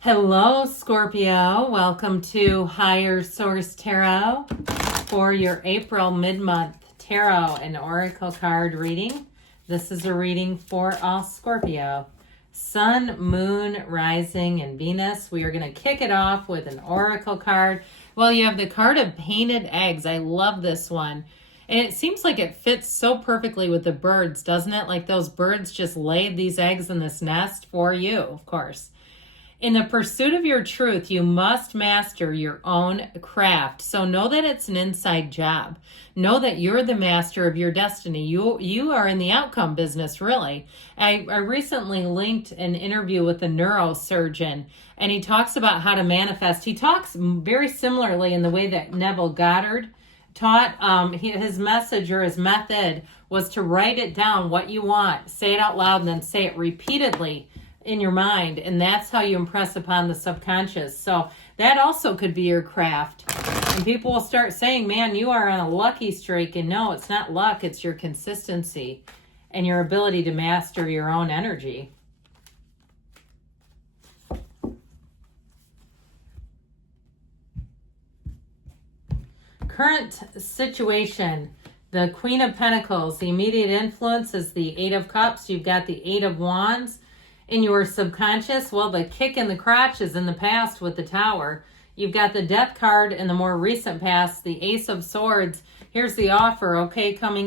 Hello, Scorpio. Welcome to Higher Source Tarot for your April mid-month tarot and oracle card reading. This is a reading for all Scorpio. Sun, Moon, Rising, and Venus. We are going to kick it off with an oracle card. Well, you have the card of painted eggs. I love this one. And it seems like it fits so perfectly with the birds, doesn't it? Like those birds just laid these eggs in this nest for you, of course. In the pursuit of your truth, you must master your own craft. So know that it's an inside job. Know that you're the master of your destiny. You are in the outcome business, really. I recently linked an interview with a neurosurgeon, and he talks about how to manifest. He talks very similarly in the way that Neville Goddard taught. His message or his method was to write it down, what you want, say it out loud, and then say it repeatedly in your mind, and that's how you impress upon the subconscious. So that also could be your craft, and people will start saying, man, you are on a lucky streak. And no, it's not luck, it's your consistency and your ability to master your own energy. Current situation, the Queen of Pentacles. The immediate influence is the Eight of Cups. You've got the Eight of Wands. In your subconscious, well, the kick in the crotch is in the past with the Tower. You've got the Death card in the more recent past, the Ace of Swords. Here's the offer, okay, coming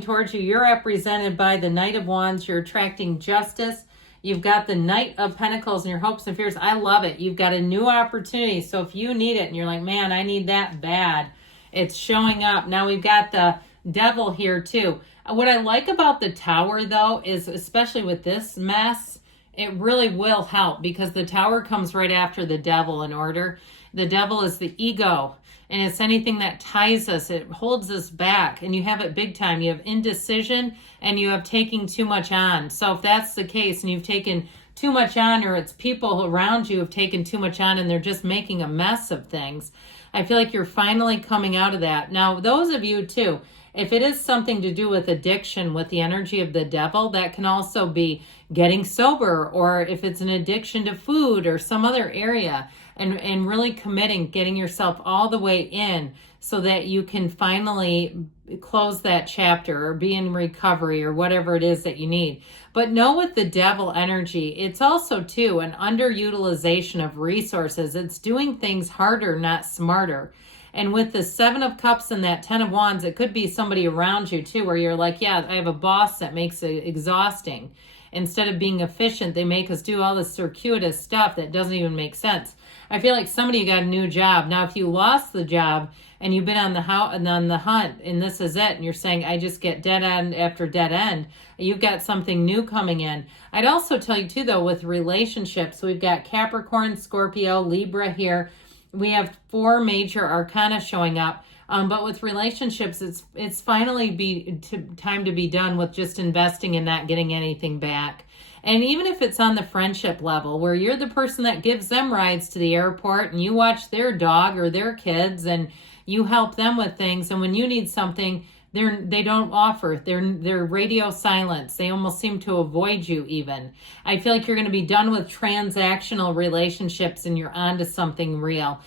towards you. You're represented by the Knight of Wands. You're attracting justice. You've got the Knight of Pentacles in your hopes and fears. I love it. You've got a new opportunity. So if you need it and you're like, man, I need that bad, it's showing up. Now we've got the Devil here too. What I like about the Tower, though, is especially with this mess, it really will help because the Tower comes right after the Devil in order. The Devil is the ego, and it's anything that ties us. It holds us back, and you have it big time. You have indecision, and you have taking too much on. So if that's the case, and you've taken too much on, or it's people around you have taken too much on, and they're just making a mess of things, I feel like you're finally coming out of that. Now, those of you, too, if it is something to do with addiction, with the energy of the Devil, that can also be getting sober, or if it's an addiction to food or some other area, and really committing, getting yourself all the way in so that you can finally close that chapter or be in recovery or whatever it is that you need. But know with the Devil energy, it's also too an underutilization of resources. It's doing things harder, not smarter. And with the Seven of Cups and that Ten of Wands, it could be somebody around you too, where you're like, yeah, I have a boss that makes it exhausting. Instead of being efficient, they make us do all this circuitous stuff that doesn't even make sense. I feel like somebody got a new job. Now, if you lost the job and you've been on the hunt, and this is it, and you're saying, I just get dead end after dead end, you've got something new coming in. I'd also tell you too, though, with relationships, we've got Capricorn, Scorpio, Libra here. We have 4 major arcana showing up. But with relationships, it's finally time to be done with just investing and not getting anything back. And even if it's on the friendship level, where you're the person that gives them rides to the airport and you watch their dog or their kids and you help them with things, and when you need something, they don't offer. They're radio silence. They almost seem to avoid you even. I feel like you're going to be done with transactional relationships and you're on to something real.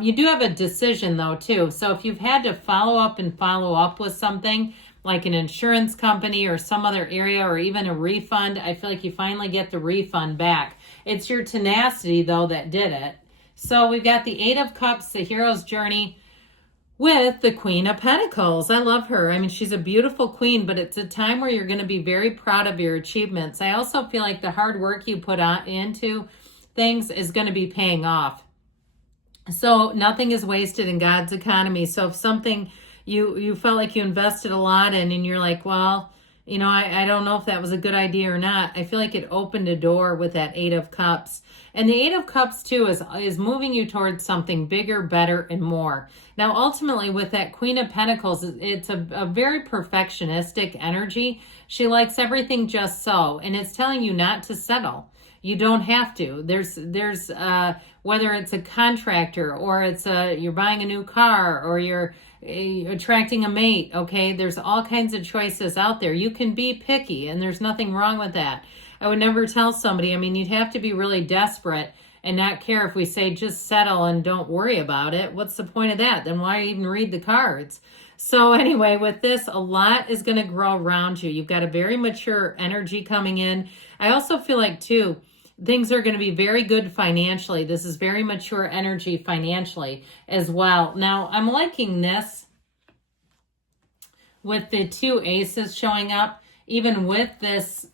You do have a decision though too. So if you've had to follow up with something like an insurance company or some other area or even a refund, I feel like you finally get the refund back. It's your tenacity though that did it. So we've got the Eight of Cups, the hero's journey, with the Queen of Pentacles. I love her. I mean, she's a beautiful queen, but it's a time where you're going to be very proud of your achievements. I also feel like the hard work you put into things is going to be paying off. So nothing is wasted in God's economy. So if something you felt like you invested a lot in and you're like, well, you know, I don't know if that was a good idea or not. I feel like it opened a door with that Eight of Cups. And the Eight of Cups, too, is moving you towards something bigger, better, and more. Now, ultimately, with that Queen of Pentacles, it's a very perfectionistic energy. She likes everything just so. And it's telling you not to settle. You don't have to. There's whether it's a contractor or it's you're buying a new car or you're attracting a mate, okay? There's all kinds of choices out there. You can be picky, and there's nothing wrong with that. I would never tell somebody. I mean, you'd have to be really desperate and not care if we say just settle and don't worry about it. What's the point of that? Then why even read the cards? So anyway, with this, a lot is going to grow around you. You've got a very mature energy coming in. I also feel like, too, things are going to be very good financially. This is very mature energy financially as well. Now, I'm liking this with the 2 aces showing up, even with this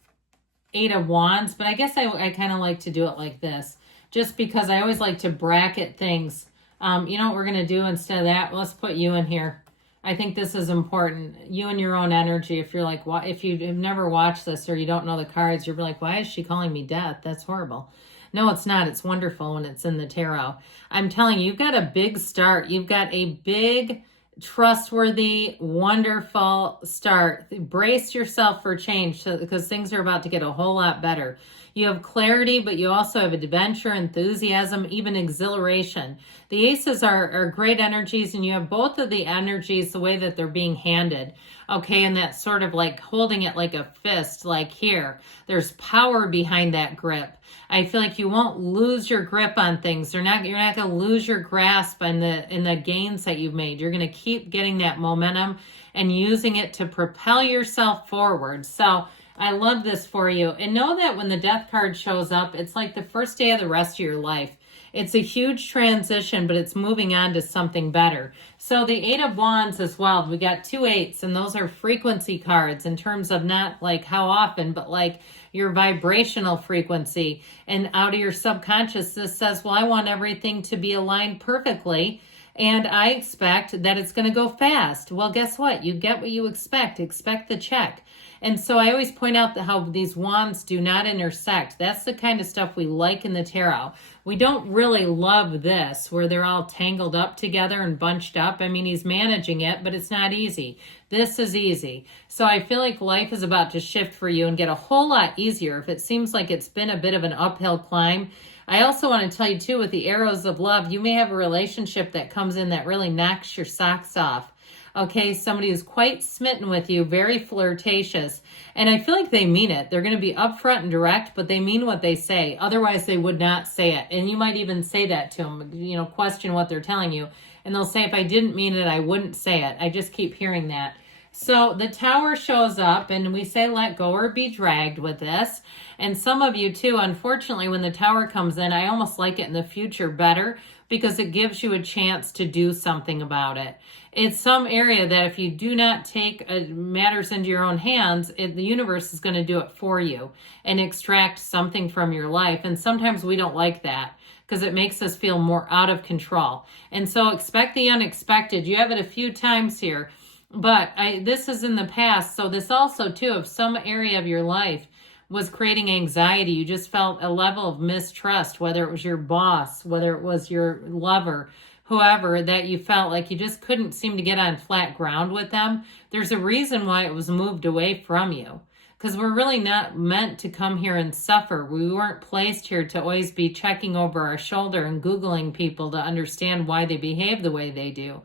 8 of Wands. But I guess I kind of like to do it like this, just because I always like to bracket things. You know what we're going to do instead of that? Let's put you in here. I think this is important. You and your own energy. If you're like, if you have never watched this or you don't know the cards, you're like, why is she calling me death? That's horrible. No, it's not. It's wonderful when it's in the tarot. I'm telling you, you've got a big start. You've got a big, trustworthy, wonderful start. Brace yourself for change because things are about to get a whole lot better. You have clarity, but you also have adventure, enthusiasm, even exhilaration. The aces are great energies, and you have both of the energies the way that they're being handed. Okay, and that's sort of like holding it like a fist, like here. There's power behind that grip. I feel like you won't lose your grip on things. You're not going to lose your grasp in the gains that you've made. You're going to keep getting that momentum and using it to propel yourself forward. So I love this for you. And know that when the death card shows up, it's like the first day of the rest of your life. It's a huge transition, but it's moving on to something better. So the 8 of Wands as well, we got 2 8s, and those are frequency cards in terms of not like how often, but like your vibrational frequency. And out of your subconscious, this says, well, I want everything to be aligned perfectly, and I expect that it's going to go fast. Well, guess what? You get what you expect. Expect the check. And so I always point out that how these wands do not intersect. That's the kind of stuff we like in the tarot. We don't really love this, where they're all tangled up together and bunched up. I mean, he's managing it, but it's not easy. This is easy. So I feel like life is about to shift for you and get a whole lot easier if it seems like it's been a bit of an uphill climb. I also want to tell you, too, with the arrows of love, you may have a relationship that comes in that really knocks your socks off. Okay, somebody who's quite smitten with you, very flirtatious. And I feel like they mean it. They're going to be upfront and direct, but they mean what they say. Otherwise, they would not say it. And you might even say that to them, you know, question what they're telling you. And they'll say, if I didn't mean it, I wouldn't say it. I just keep hearing that. So the Tower shows up, and we say let go or be dragged with this. And some of you, too, unfortunately, when the Tower comes in, I almost like it in the future better because it gives you a chance to do something about it. It's some area that if you do not take matters into your own hands, the universe is going to do it for you and extract something from your life. And sometimes we don't like that because it makes us feel more out of control. And so expect the unexpected. You have it a few times here, but this is in the past. So this also, too, if some area of your life was creating anxiety, you just felt a level of mistrust, whether it was your boss, whether it was your lover, whoever, that you felt like you just couldn't seem to get on flat ground with them, there's a reason why it was moved away from you. Because we're really not meant to come here and suffer. We weren't placed here to always be checking over our shoulder and Googling people to understand why they behave the way they do.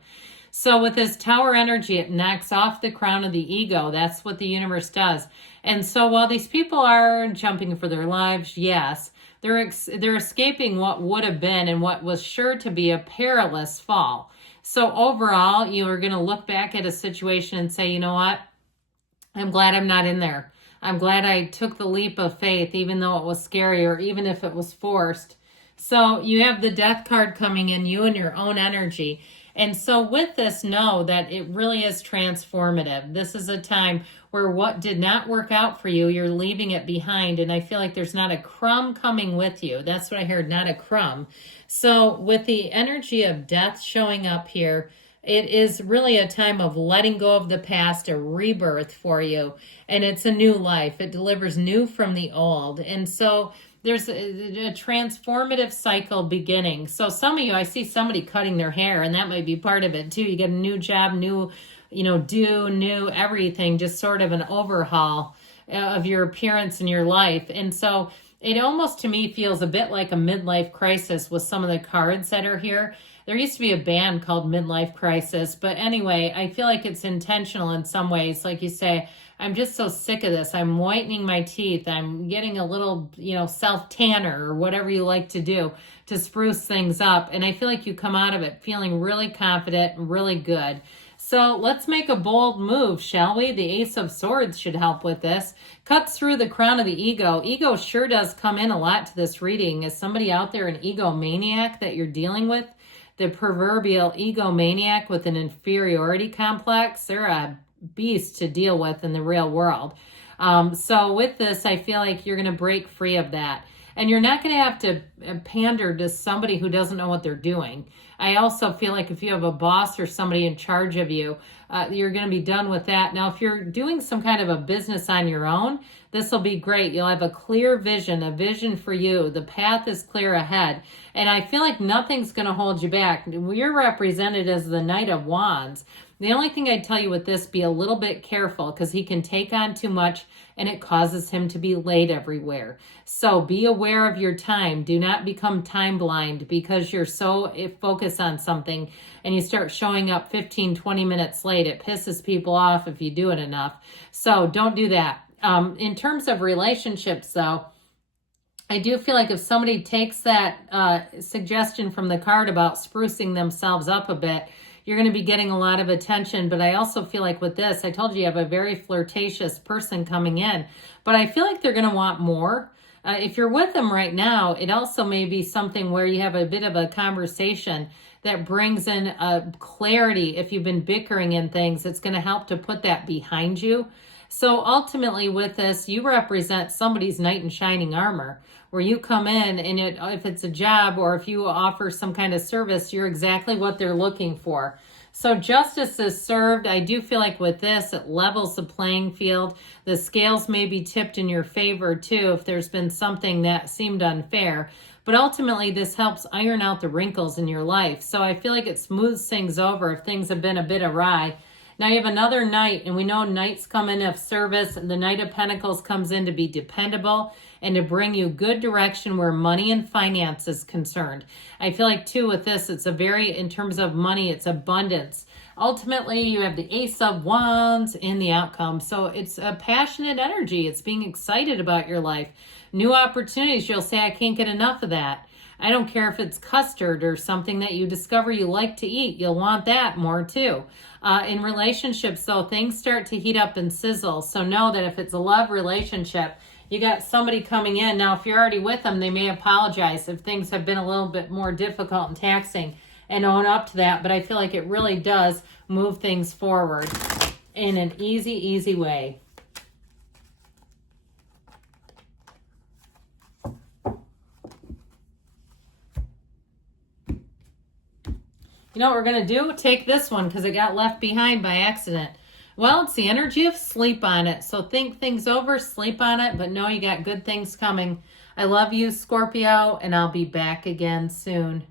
So with this Tower energy, it knocks off the crown of the ego. That's what the universe does. And so while these people are jumping for their lives, yes, they're escaping what would have been and what was sure to be a perilous fall. So overall, you are going to look back at a situation and say, you know what? I'm glad I'm not in there. I'm glad I took the leap of faith, even though it was scary or even if it was forced. So you have the Death card coming in, you and your own energy. And so with this, know that it really is transformative. This is a time where what did not work out for you, you're leaving it behind. And I feel like there's not a crumb coming with you. That's what I heard, not a crumb. So with the energy of death showing up here, it is really a time of letting go of the past, a rebirth for you. And it's a new life. It delivers new from the old. And so there's a transformative cycle beginning. So some of you, I see somebody cutting their hair, and that might be part of it too. You get a new job, new, new everything, just sort of an overhaul of your appearance in your life. And so it almost to me feels a bit like a midlife crisis with some of the cards that are here. There used to be a band called Midlife Crisis, but anyway, I feel like it's intentional in some ways. Like you say, I'm just so sick of this. I'm whitening my teeth. I'm getting a little, self-tanner or whatever you like to do to spruce things up. And I feel like you come out of it feeling really confident and really good. So let's make a bold move, shall we? The Ace of Swords should help with this. Cuts through the crown of the ego. Ego sure does come in a lot to this reading. Is somebody out there an egomaniac that you're dealing with? The proverbial egomaniac with an inferiority complex. They're a beast to deal with in the real world. So with this, I feel like you're going to break free of that. And you're not going to have to pander to somebody who doesn't know what they're doing. I also feel like if you have a boss or somebody in charge of you, you're going to be done with that. Now, if you're doing some kind of a business on your own, this will be great. You'll have a clear vision, a vision for you. The path is clear ahead. And I feel like nothing's going to hold you back. You're represented as the Knight of Wands. The only thing I'd tell you with this, be a little bit careful because he can take on too much and it causes him to be late everywhere. So be aware of your time. Do not become time blind because you're so focused on something and you start showing up 15, 20 minutes late. It pisses people off if you do it enough. So don't do that. In terms of relationships, though, I do feel like if somebody takes that suggestion from the card about sprucing themselves up a bit, you're going to be getting a lot of attention. But I also feel like with this, I told you have a very flirtatious person coming in, but I feel like they're going to want more. If you're with them right now, it also may be something where you have a bit of a conversation that brings in clarity. If you've been bickering in things, it's going to help to put that behind you. So ultimately with this, you represent somebody's knight in shining armor, where you come in and if it's a job or if you offer some kind of service, you're exactly what they're looking for. So justice is served. I do feel like with this, it levels the playing field. The scales may be tipped in your favor too if there's been something that seemed unfair. But ultimately, this helps iron out the wrinkles in your life. So I feel like it smooths things over if things have been a bit awry. Now you have another knight, and we know knights come in of service. The Knight of Pentacles comes in to be dependable and to bring you good direction where money and finance is concerned. I feel like too with this, it's in terms of money, it's abundance. Ultimately, you have the Ace of Wands in the outcome. So it's a passionate energy. It's being excited about your life. New opportunities, you'll say, I can't get enough of that. I don't care if it's custard or something that you discover you like to eat. You'll want that more too. In relationships, though, things start to heat up and sizzle. So know that if it's a love relationship, you got somebody coming in. Now, if you're already with them, they may apologize if things have been a little bit more difficult and taxing and own up to that. But I feel like it really does move things forward in an easy way. You know what we're going to do? Take this one because it got left behind by accident. Well, it's the energy of sleep on it. So think things over, sleep on it, but know you got good things coming. I love you, Scorpio, and I'll be back again soon.